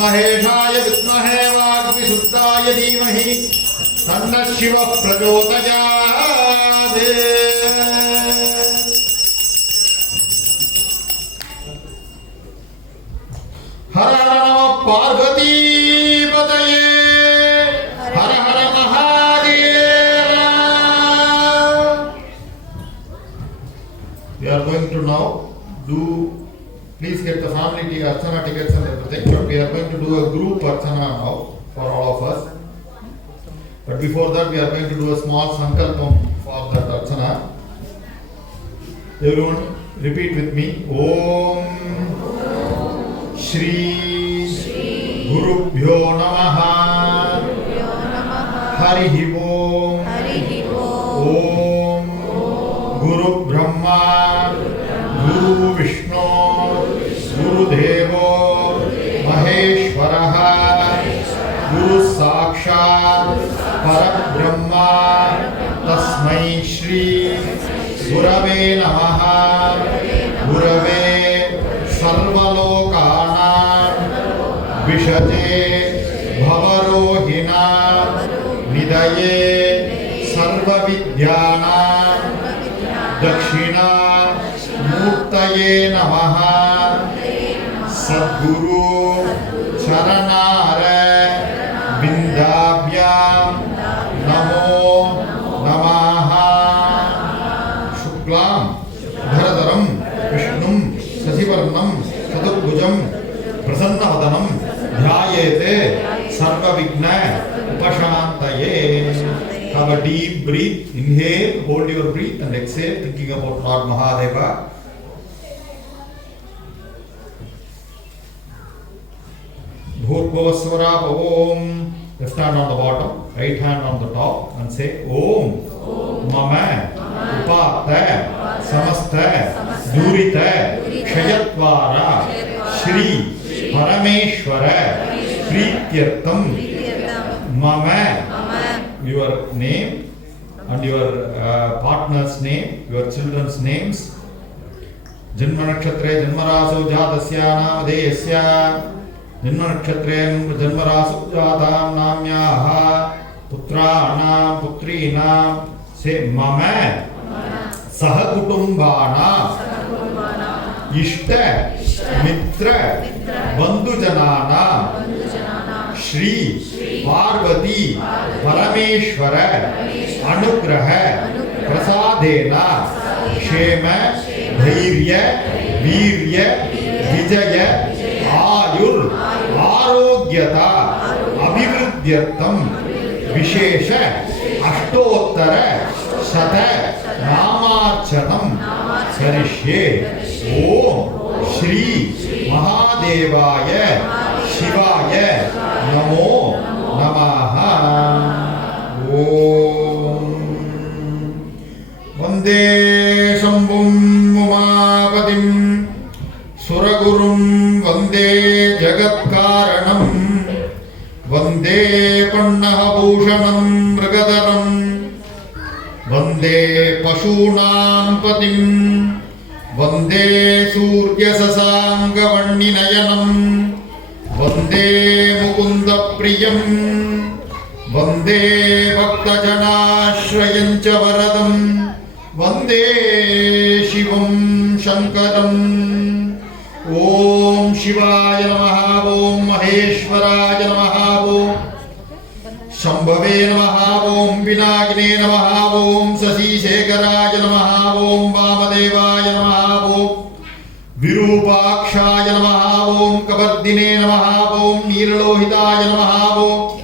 महेशाय विद्महे वाग्विशुद्धाय धीमहि तन्नः शिवः प्रचोदयात्। हर हर नमः पार्वतीपतये हर हर Mahadev. We are going to now do, please get the family archana tickets and everything, but we are going to do a group archana now for all of us. But before that we are going to do a small sankalpam for that archana. Everyone repeat with me. Om Shri Gurubhyo Namaha Harihi Om Om Guru Brahma Guru Vishnu Guru Devo Maheshwaraha Guru Sakshat Parabrahma Tasmai Shri Gurave Namaha Gurave Sarvalokanam Vishate Bhavarohinam Nidaye Sarvavidyanam Dakshina Murtaye Namaha Sadguru Charanare Vindabhyam Namo Namaha. Shuklam Bharadaram Vishnum Sasivarnam Chaturbhujam Prasannavadanam Dhyayete Sarva Vigna Upashantaye. Have a deep breath. Inhale, hold your breath and exhale, thinking about Lord Mahadeva. Bhurgavasvara Om. Left hand on the bottom, right hand on the top, and say Om Mama Upata Samasta Durita Shayatvara Shri Parameshwara Prityartam Mama. Your name and your partner's name, your children's names. Janma nakshatre janmaraso jadasya namadeyasya. Janma nakshatre janmaraso jadam namyaha. Putranam putrinam. Say mama sahakutumbana ishta mitra bandhujanana Shri Parvati Parameshwara Anugraha Prasadena Shema Dhairya Virya Vijaya Ayur Arogyata Abhivrudyartam Vishesha Ashtottara Shata Namarchanam Karishye. Om Shri Mahadevaya Shivaya Namo Namaha. Om Vande Shambhum Umapatim Suragurum Vande Jagatkaranam Vande Pannahabhushanam Mrigadaram Vande Pashunam Patim Vande Surya Sasanga Nayanam Vande Mukunda Priyam Vande Bhakta Janashrayancha Varadam Vande Shivam Shankaram. Om Shivaya Namaha Om Maheshwaraya Namaha Om Shambhave Namaha Om Vinagine Namaha Om Sasi Shekaraya Namaha Om Vamadevaya Namaha Om Virupakshaya Namaha Om Kabardine Namaha Om Niralohitaya Namaha Om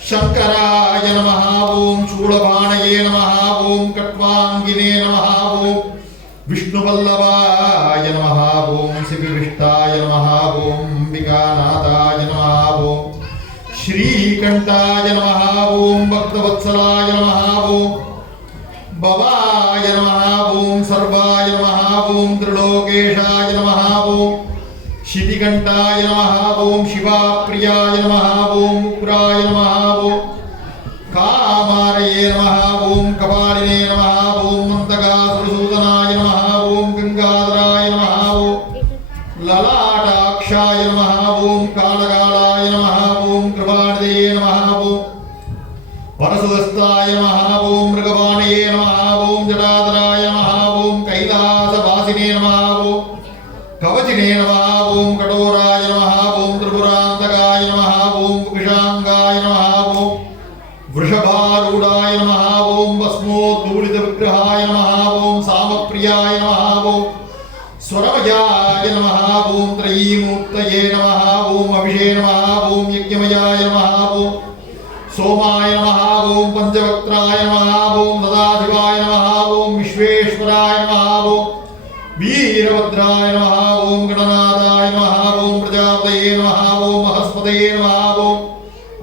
Shankaraya Namaha Om Shulabhanaye Namaha Om Katvangine Namaha Om Vishnuvallabhaya Namaha Om Sivivishtaya Namaha Om Ambikanathaya Namaha Om Shri Kantaya Namaha Om Bhaktavatsalaya Namaha Om Bhavaya Namaha Om Sarvaya Namaha Om Trilokeshaya Namaha Om Shitikantaya Namaha Om Shivapriyaya Namaha Om Ugraya Namaha Om Kamaraye Namaha Om Kapaline Namaha Om Mantakasudhanaya Namaha Om Gangadharaya Namaha Om Lalatakshaya Namaha Om Kalakala ఓం జటాధరాయ నమః ఓం కైలాసవాసినే నమః ఓం కవచినే నమః ఓం కఠోరాయ నమః ఓం త్రిపురాంతకాయ నమః ఓం కుషాంగాయ నమః ఓం వృషభారూఢాయ నమః ఓం భస్మోద్ధూళిత విగ్రహాయ నమః ఓం సామప్రియాయ నమః ఓం స్వరమయాయ నమః ఓం త్రయీమూర్తయే నమః ఓం అభిషే నమః ఓం యజ్ఞమయాయ నమః ఓం సోమాయ నమః ఓం పంచవక్త్రాయ నమః ఓం సదాశివాయ నమః ఓం విశ్వేశ్వరాయ నమః ఓం వీరభద్రాయ నమః ఓం గణనాథాయ నమః ఓం ప్రజాపతయే నమః ఓం మహస్పతయే నమః ఓం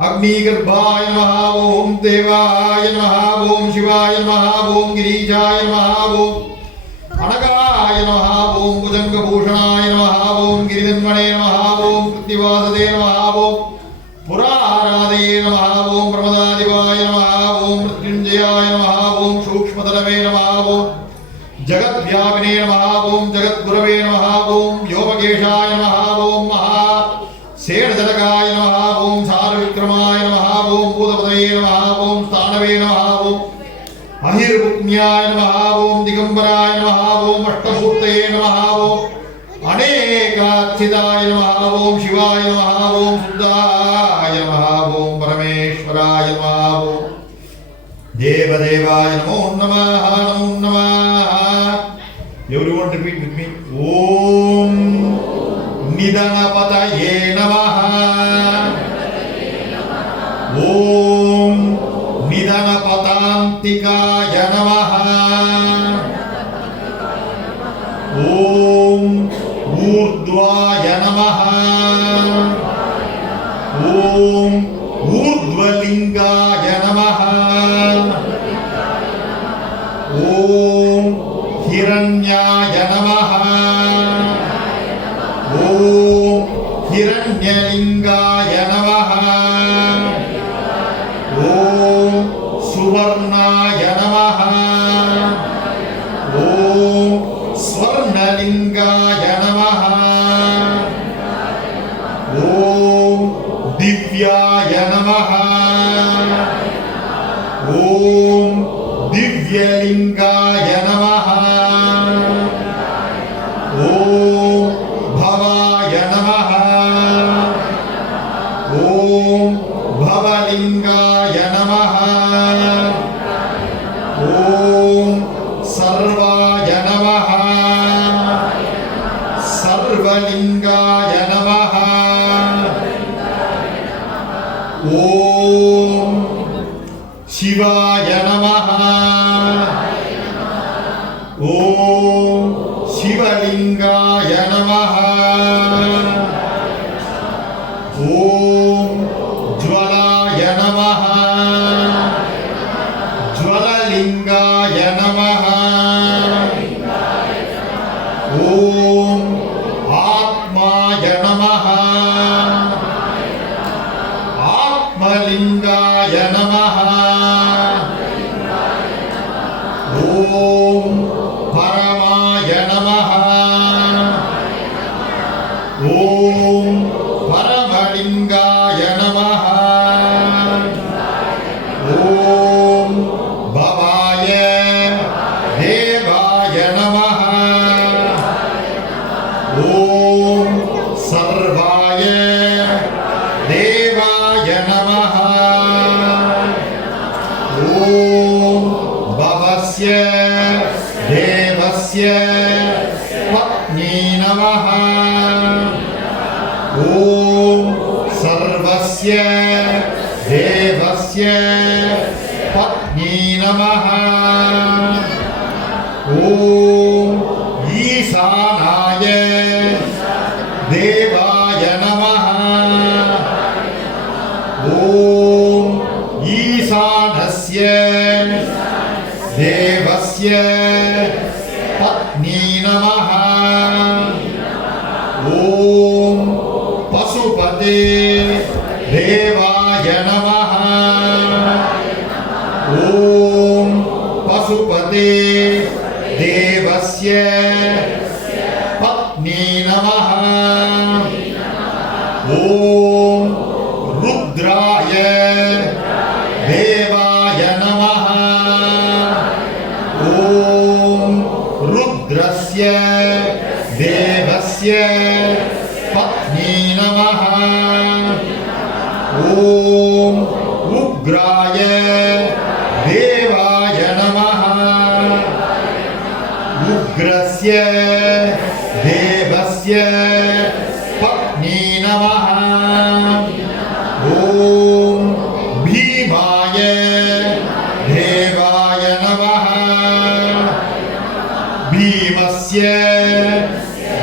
అగ్నిగర్భాయ నమః ఓం దేవాయ నమః ఓం శివాయ నమః ఓం గిరీశాయ నమః ఓం అనగాయ నమః ఓం భుజంగభూషణాయ నమః ఓం గిరిధన్మణే నమః ఓం కృత్తివాసదే నమః ఓం పురారాధయే నమః ఓం ప్రమదాదివాయ నమః ఓం మృత్యుంజయాయ నమః ఓం సూక్ష్మతరవే నమః ఓం జగద్వ్యాపినే నమః ఓం జగద్గురవే నమః ఓం యోమకేశాయ నమః ఓం మహా సేనజనకాయ నమః ఓం సారవిక్రమాయ నమః ఓం భూతపతయే నమః ఓం స్థానవే నమః ఓం అహిర్పుణ్యాయ నమః ఓం దిగంబరాయ నమః ఓం అష్టమూర్తయే నమః ఓం అనేకాక్షితాయ నమః ఓం శివాయ నమః ఓం శుద్ధాయ నమః ఓం పరమేశ్వరాయ నమః ఓం దేవదేవాయ నమో నమః నమో నమః. Everyone repeat with me. ఓం నిధనపతయే నమః. ఓం నిధనపతాంతికాయ నమః. ఓం ఊర్ధ్వాయ నమః. ఓం ఊర్ధ్వలింగాయ నమః. ఓం హిరణ్యాయ నమః. ఓం హిరణ్యలింగాయ నమః. ఓం సువర్ణాయ నమః. ఓం స్వర్ణలింగాయ నమః. ఓం దివ్యాయ నమః. ఓం దివ్యలింగాయ నమః. ఓం భవాయ నమః. ఓం భవలింగాయ నమః. ఓం సర్వాయ నమః. సర్వలింగాయ నమః. ఓం శివాయ నమః. ఓం శివలింగాయ నమః. ఓం జ్వలాయ నమః. జ్వలలింగాయ నమః. ఓం ఆత్మాయ నమః. ఆత్మలింగాయ నమః. ఓం పరమాయ నమః. ఓం పరమలింగాయ నమః. ఓం భవాయ దేవాయ నమః. ఓం సర్వాయ దేవాయ నమః. ఓం భవస్య దేవస్య పత్నీ నమః. ఓం సర్వస్య దేవస్య పత్నీ నమః. ఓం ఈశానాయ దేవాయ నమః. ఓం ఈశానస్య దేవస్య పత్నీ నమః. ఓం పశుపతే దేవాయ నమః. ఓం పశుపతే దేవస్య పత్నీ నమః. ఓం రుద్రాయ దేవాయ నమః. ఓం रुद्रस्य देवस्य पत्नी नमः। ओम उग्राय देवाय नमः। उग्रस्य देवस्य पत्नी नमः। ओम भीमाय देवाय नमः। भीमस्य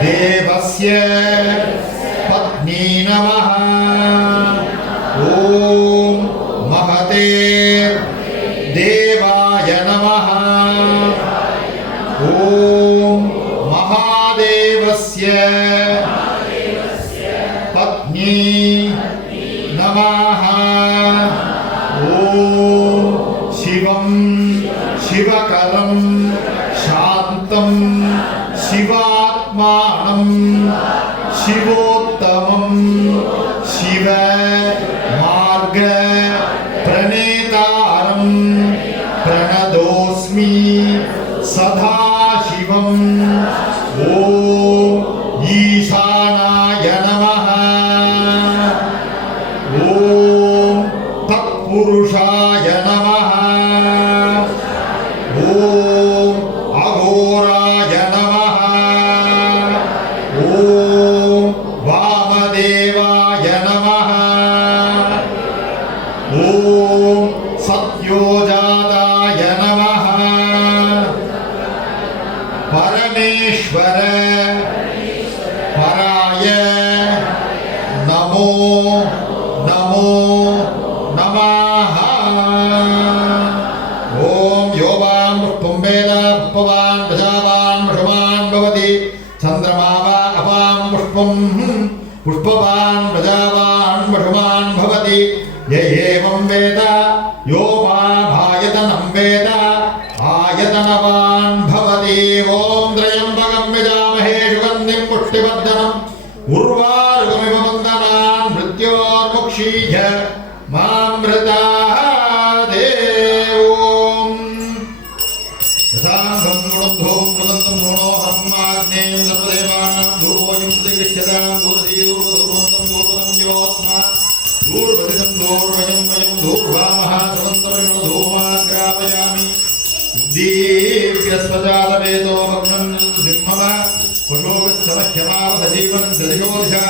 देवस्य पत्नी नमः। ओम महते देवाय नमः। ओम महादेवस्य पत्नी नमः। ओम शिवं शिवकरं शान्तं शिवात्मानं शिवोत्तमं शिव मार्ग प्रणेतारं प्रणतोऽस्मि सदा शिवम्। ओम ईशानाय नमः। ओम तत्पुरुषाय नमः। ओम अघोराय नमः। ओम वामदेवाय नमः। ओम सत्योजाताय नमः। परमेश्वर पराय नमो नमो नमः। ओम योवान् पुष्पं वेद पुष्पवान् प्रजावान् वृषवान् भवति। चन्द्रमा वा अपां पुष्पं पुष्पवान् प्रजावान् वृषवान् भवति। य एवं वेद यो मा भायतनं वेद आयतनवान् भवति। ओम त्र्यम्बकं यजामहे सुगन्धिं पुष्टिवर्धनम् उर्वारुकमिव वन्दनान् मृत्योर्मुक्षीय मामृतादे। ओम यथाङ्गं गुणं धूं कृतं गुणो हनुमाग्नेय सर्वदेवानां धूपोऽयं प्रतिगृह्यतां दूरधीरूर्वधूर्वन्तं दूर्वदं योऽस्मात् दूर्वदिनं दूर्वयं वयं दूर्वामः सुगन्धपरिमलधूमान् ग्रापयामि। दीप्य स्वजातवेदो भग्नं सिंहः पुष्पोगच्छमह्यमावधीवनं दधियोधिषा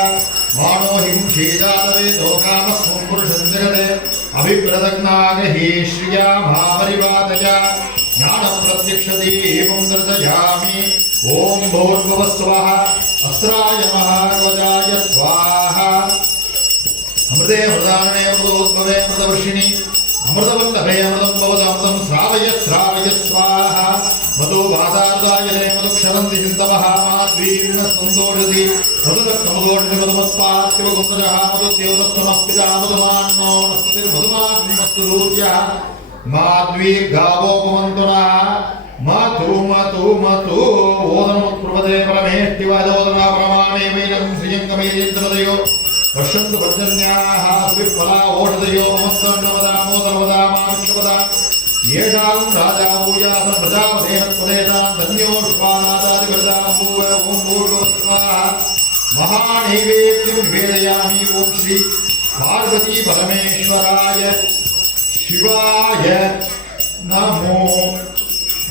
मानो हिंक्षीजातवेदो कामस्वं पुरुषं जगते अभिप्रदग्नागहि श्रिया भावरिवातया ज्ञानप्रत्यक्षदीपं दर्शयामि। ओम भूर्भुवस्वः अस्त्राय महाकवचाय स्वाहा। अमृते अमृतानने अमृतोद्भवे अमृतवर्षिणि अमृतवल्लभे अमृतं भवतु। अमृतं श्रावय श्रावय स्वाहा। मधु बाधार्दाय मधुक्षरन्ति सिन्धवः माध्वीर्न सन्तोषति मधुदत्तमधोषति मधुमत्पार्थिवगुंसजः मधुद्योतस्तमस्पिता मधुमान्नो नस्पतिर्मधुमाग्निमस्तु सूर्यः माध्वीर्गावो भवन्तु नः। मधु मधु मधु ओदनमुत्प्रभते परमेष्टिवदोदना प्रमाणे वैनं श्रियङ्गमेन्द्रदयो पश्यन्तु पर्जन्याः विफला ओषधयो नमस्तन्नवदामोदनवदामाक्षपदा। येषां राजा भूयास प्रजापतेन प्रदेशां धन्योष्पानादादिकृतां भूव। ओम भूर्भुवस्वाहा। महानैवेद्यं निवेदयामि। ओम श्री पार्वती परमेश्वराय शिवाय नमो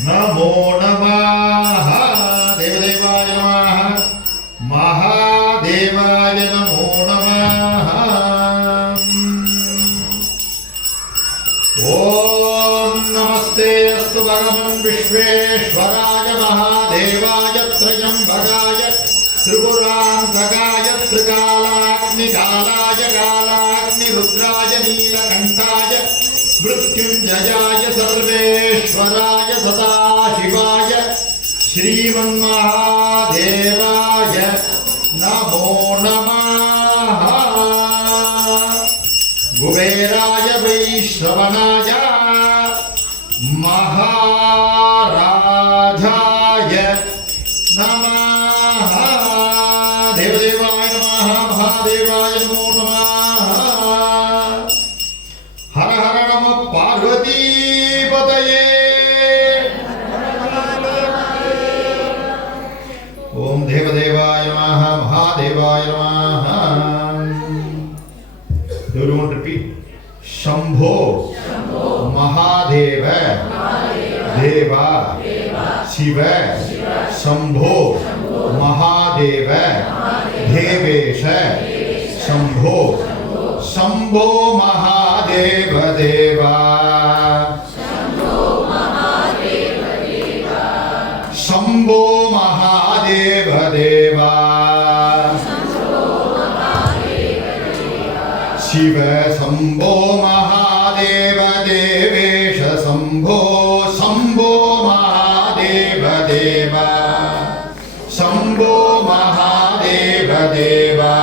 नमो नमः। देवदेवाय नमः। महादेवाय नमो नमः। ओम नमस्ते अस्तु भगवन् विश्वेश्वराय महादेवाय त्रयंबकाय त्रिपुरान्तकाय त्रिकालाग्निकालाय कालाग्निरुद्राय नीलकण्ठाय मृत्युञ्जयाय सर्वेश्वराय सदाशिवाय श्रीमन्महादेवाय नमो नमः। कुबेराय वैश्रवणाय महाराजाय नमः। देवदेवाय नमः। महादेवाय नमो नमः। हर हर नमः पार्वतीपतये। Shiva, Shambho, Mahadeva, Devesha, Shambho, Shambho Mahadeva Deva, Shambho Mahadeva Deva, Shiva Shambho Mahadeva Devesha Shambho, Shambho Mahadeva Deva, Shambho Mahadeva Deva,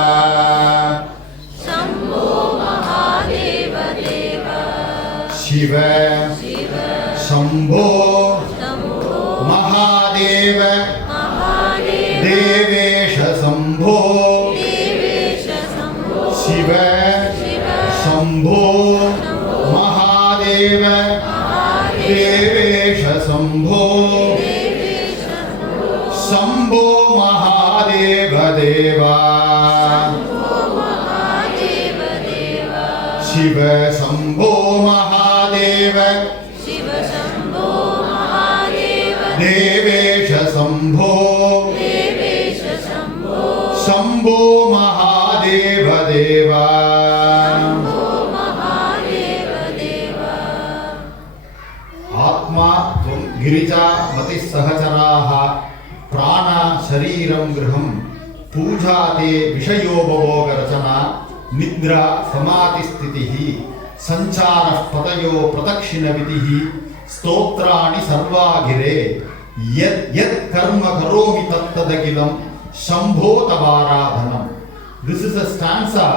Shiva Shambho Mahadeva Devesha Shambho, Shiva Shambho Mahadeva Devesha Shambho, Shambho Mahadeva Deva, Shiva Shambho Mahadeva Devesha Shambho, Shambho Mahadeva Deva. Atma tvam girija mati sahacharaha prana shariram griham pujate vishayobhavoga rachana nidra samati stitihi sanchara patayo pradakshina vitihi stotrani sarvagire yad yad karma karomi tattadagilam shambho tavaradhanam. This is a stanza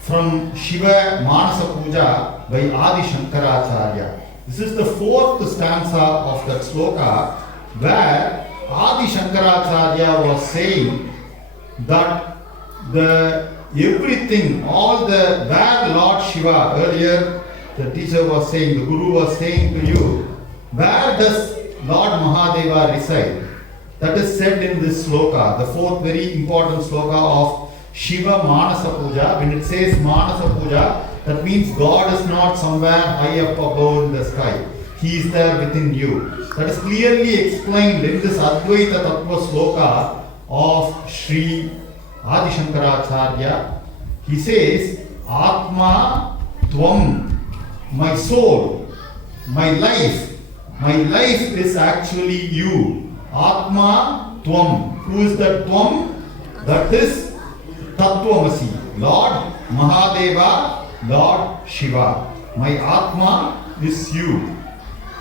from Shiva Manasa Puja by Adi Shankaracharya. This is the fourth stanza of that sloka where Adi Shankaracharya was saying that everything, all the, where Lord Shiva, earlier the teacher was saying, the Guru was saying to you, where does Lord Mahadeva reside? That is said in this sloka, the fourth very important sloka of Shiva Manasa Puja. When it says Manasa Puja, that means God is not somewhere high up above in the sky. He is there within you. That is clearly explained in this Advaita Tattva sloka of Sri Adi Shankaracharya. He says, Atma Tvam, my soul, my life is actually you. Atma Tvam. Who is that Tvam? That is Tattvamasi, Lord Mahadeva, Lord Shiva. My Atma is you.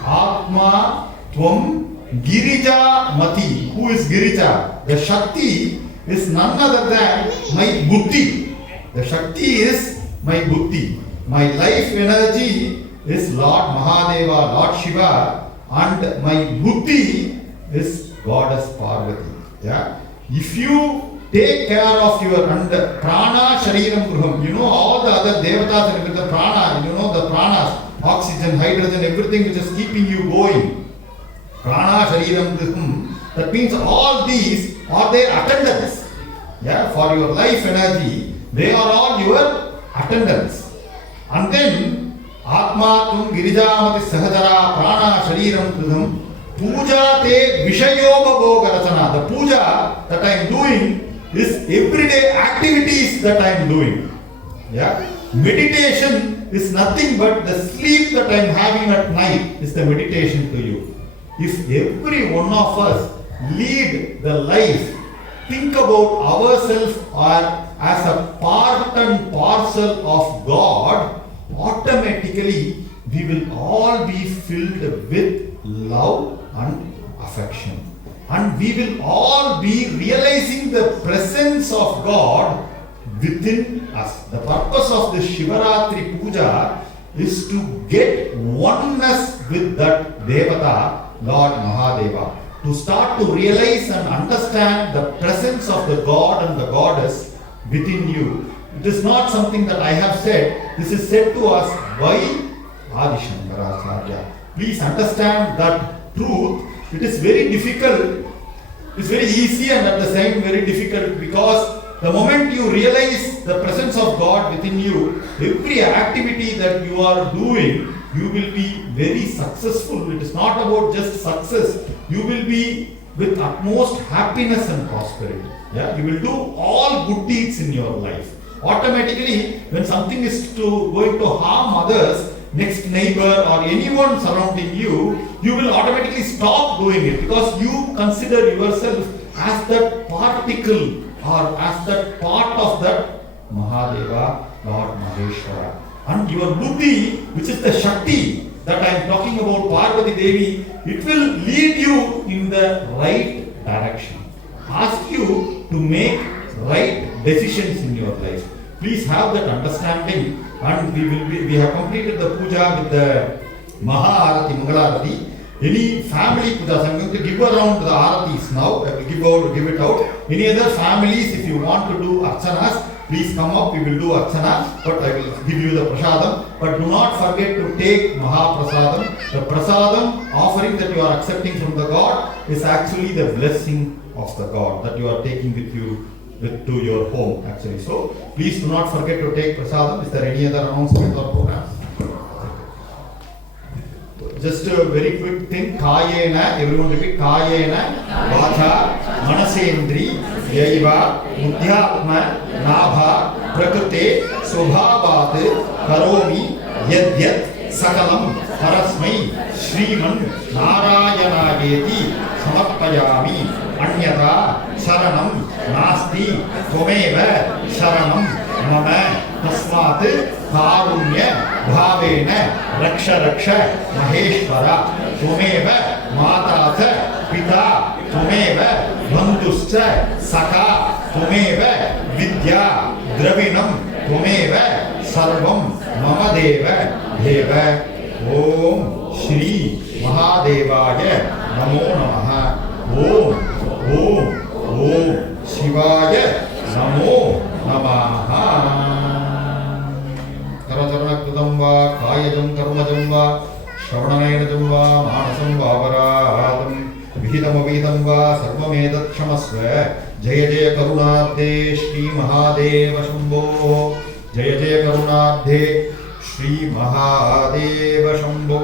Atma Tvam Girija Mati. Who is Girija? The Shakti is none other than my Buddhi. The Shakti is my Buddhi. My life energy is Lord Mahadeva, Lord Shiva, and my Buddhi is Goddess Parvati. Yeah? If you take care of your prana shariram griham, you know all the other devatas and with the prana, you know the pranas, oxygen, hydrogen, everything which is keeping you going. Prana shariram griham, that means all these are their attendants. Yeah, for your life energy, they are all your attendants. And then Atma tum girijamati sahajara prana shariram griham puja te vishayobhavoga rachana. The puja that I am doing is everyday activities that I am doing. Yeah, meditation is nothing but the sleep that I am having at night is the meditation to you. If every one of us lead the life, think about ourselves as a part and parcel of God, automatically we will all be filled with love and affection. And we will all be realizing the presence of God within us. The purpose of the Shivaratri Puja is to get oneness with that Devata, Lord Mahadeva. To start to realize and understand the presence of the God and the Goddess within you. It is not something that I have said. This is said to us by Adi Shankaracharya. Please understand that truth. It is very difficult. It's very easy and at the same very difficult, because the moment you realize the presence of God within you, every activity that you are doing, you will be very successful. It is not about just success, you will be with utmost happiness and prosperity. Yeah, you will do all good deeds in your life. Automatically, when something is going to harm others, next neighbor or anyone surrounding you, you will automatically stop doing it because you consider yourself as that particle or as that part of that Mahadeva, Lord Maheshwara. And your buddhi, which is the Shakti that I am talking about, Parvati Devi, it will lead you in the right direction. Ask you to make right decisions in your life. Please have that understanding, and we have completed the puja with the Maha Arati, Mangala Arati. Any family pujas, I am going to give around the aratis now. I will give it out. Any other families, if you want to do archanas, please come up. We will do archana, but I will give you the prasadam. But do not forget to take Maha Prasadam. The prasadam offering that you are accepting from the God is actually the blessing of the God that you are taking with you to your home actually. So please do not forget to take prasadam. Is there any other announcement or program? Just a very quick thing. Kayena, everyone repeat. Kayena, Vacha, Manasendri, Yaiva, Mudhyatma, Nabha, Prakrute, Subhavat, Karomi, Yadyat, Sakalam, Parasmai, Shriman, Narayanageti, Samarpayami, Anyata, Saranam, Nasti, Tvameva, Saranam, Mama, Tasmat, Karunya, Bhavena, Raksha Raksha, Maheshwara, Tvameva, Matata, Pita, Tvameva, Bandhuscha, Saka, Tvameva, Vidya, Dravinam, Tvameva, Sarvam, Mamadeva, Deva. Om Shri Mahadevaya Namo Namaha. Om Shivaya Namo Namaha. Karacharanakrutam va, kayajam karmajam va, shravananayajam va, manasam vaparadam, vihitam avihitam va, sarvametat kshamasva. Jaya Jaya Karunabde Shri Mahadeva Shambho. Jaya Jaya Karunabde Shri Mahadeva Shambho.